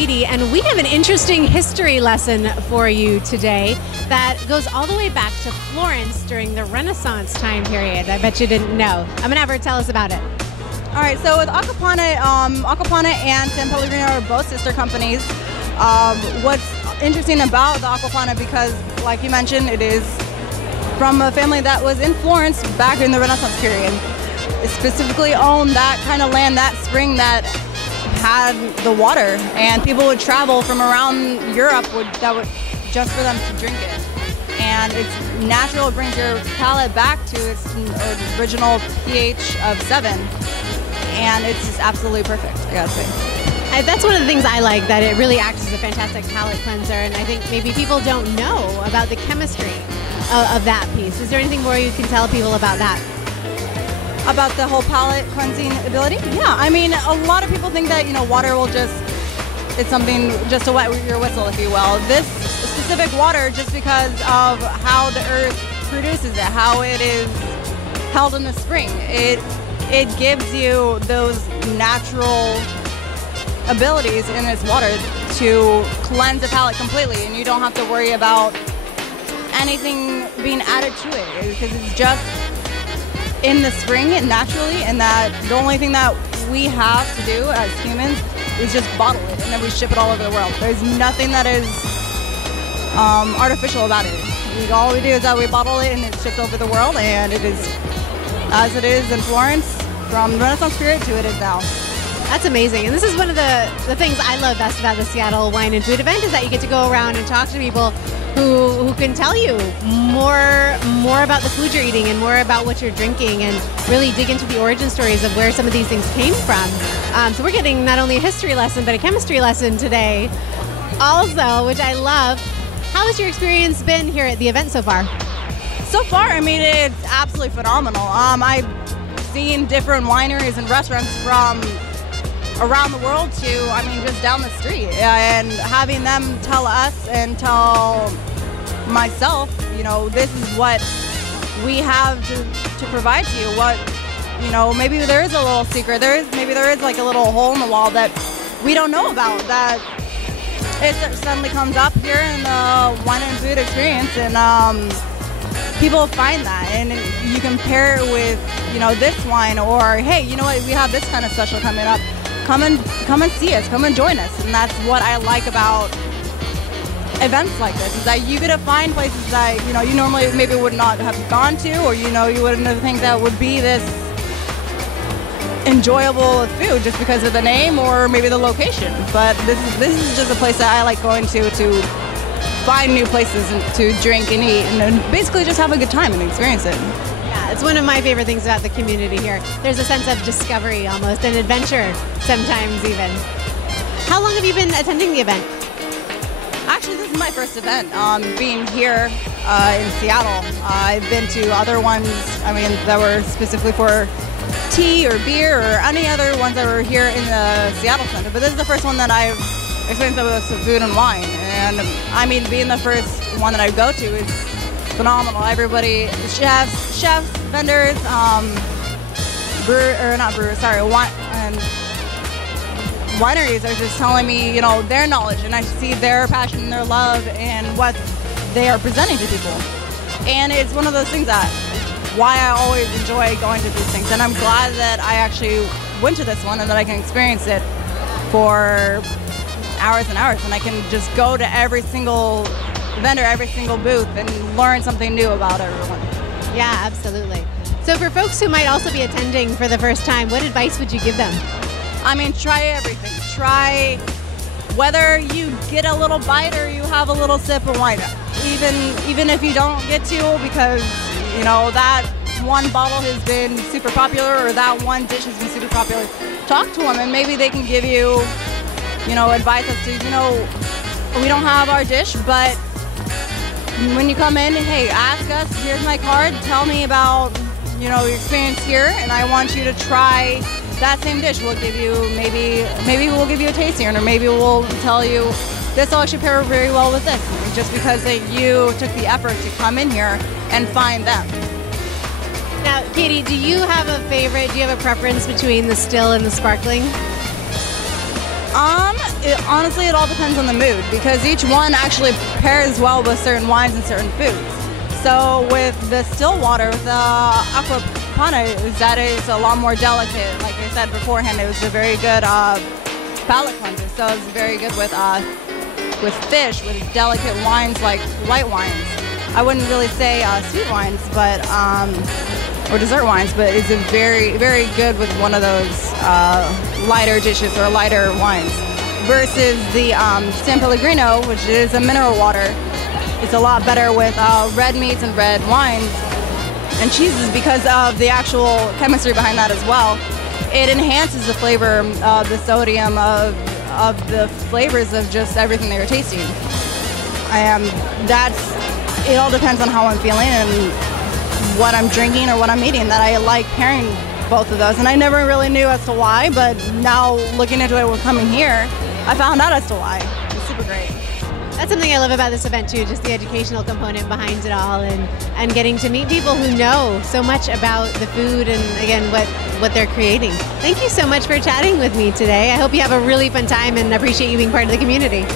Katy, and we have an interesting history lesson for you today that goes all the way back to Florence during the Renaissance time period. I bet you didn't know. I'm going to have her tell us about it. All right, so with Acqua Panna and San Pellegrino are both sister companies. What's interesting about the Acqua Panna, because like you mentioned, it is from a family that was in Florence back in the Renaissance period. It specifically owned that kind of land, that spring that had the water, and people would travel from around Europe just for them to drink it. And it's natural, it brings your palate back to its original pH of 7, and it's just absolutely perfect, I gotta say. That's one of the things I like, that it really acts as a fantastic palate cleanser, and I think maybe people don't know about the chemistry of that piece. Is there anything more you can tell people about that? About the whole palate cleansing ability? Yeah, I mean, a lot of people think that, water will it's something just to wet your whistle, if you will. This specific water, just because of how the earth produces it, how it is held in the spring, it gives you those natural abilities in this water to cleanse the palate completely, and you don't have to worry about anything being added to it, because it's just in the spring and naturally, and that the only thing that we have to do as humans is just bottle it, and then we ship it all over the world. There's nothing that is artificial about it. All we do is that we bottle it and it's shipped over the world, and it is as it is in Florence from the Renaissance period to it is now. That's amazing, and this is one of the things I love best about the Seattle Wine and Food event, is that you get to go around and talk to people who can tell you more about the food you're eating and more about what you're drinking, and really dig into the origin stories of where some of these things came from. So we're getting not only a history lesson, but a chemistry lesson today also, which I love. How has your experience been here at the event so far? So far, I mean, it's absolutely phenomenal. I've seen different wineries and restaurants from around the world to, just down the street, and having them tell us and tell myself, this is what we have to provide to you. What, maybe there is a little secret. Maybe there is like a little hole in the wall that we don't know about, that it suddenly comes up here in the wine and food experience, and people find that, and you compare it with, this wine, or hey, you know what, we have this kind of special coming up. Come and see us, come and join us. And that's what I like about events like this, is that you get to find places that, you normally maybe would not have gone to, or, you wouldn't have think that would be this enjoyable food just because of the name or maybe the location. But this is just a place that I like going to find new places to drink and eat, and basically just have a good time and experience it. It's one of my favorite things about the community here. There's a sense of discovery almost, and adventure sometimes even. How long have you been attending the event? Actually, this is my first event, being here in Seattle. I've been to other ones, that were specifically for tea or beer or any other ones that were here in the Seattle Center. But this is the first one that I've experienced with food and wine. And being the first one that I go to is phenomenal. Everybody, chefs, vendors, wineries are just telling me, their knowledge, and I see their passion and their love and what they are presenting to people. And it's one of those things that why I always enjoy going to these things. And I'm glad that I actually went to this one and that I can experience it for hours and hours, and I can just go to every single vendor, every single booth, and learn something new about everyone. Yeah, absolutely. So for folks who might also be attending for the first time, what advice would you give them? Try everything. Try whether you get a little bite or you have a little sip of wine. Even if you don't get to, because that one bottle has been super popular, or that one dish has been super popular, talk to them, and maybe they can give you, advice as to, we don't have our dish, but when you come in, hey, ask us, here's my card, tell me about, your experience here, and I want you to try that same dish. We'll give you, maybe we'll give you a tasting, or maybe we'll tell you, this all should pair very well with this, just because you took the effort to come in here and find them. Now, Katy, do you have a favorite? Do you have a preference between the still and the sparkling? Honestly, it all depends on the mood because each one actually pairs well with certain wines and certain foods. So with the still water, with the Acqua Panna, is that it's a lot more delicate. Like I said beforehand, it was a very good palate cleanser. So it's very good with fish, with delicate wines like white wines. I wouldn't really say sweet wines, but or dessert wines, but it's a very, very good with one of those lighter dishes or lighter wines. Versus the San Pellegrino, which is a mineral water, it's a lot better with red meats and red wines and cheeses because of the actual chemistry behind that as well. It enhances the flavor of the sodium of the flavors of just everything that you're tasting. It all depends on how I'm feeling and what I'm drinking or what I'm eating that I like pairing both of those. And I never really knew as to why, but now looking into it with coming here, I found out as to why. It's super great. That's something I love about this event too, just the educational component behind it all and getting to meet people who know so much about the food and again what they're creating. Thank you so much for chatting with me today. I hope you have a really fun time and appreciate you being part of the community.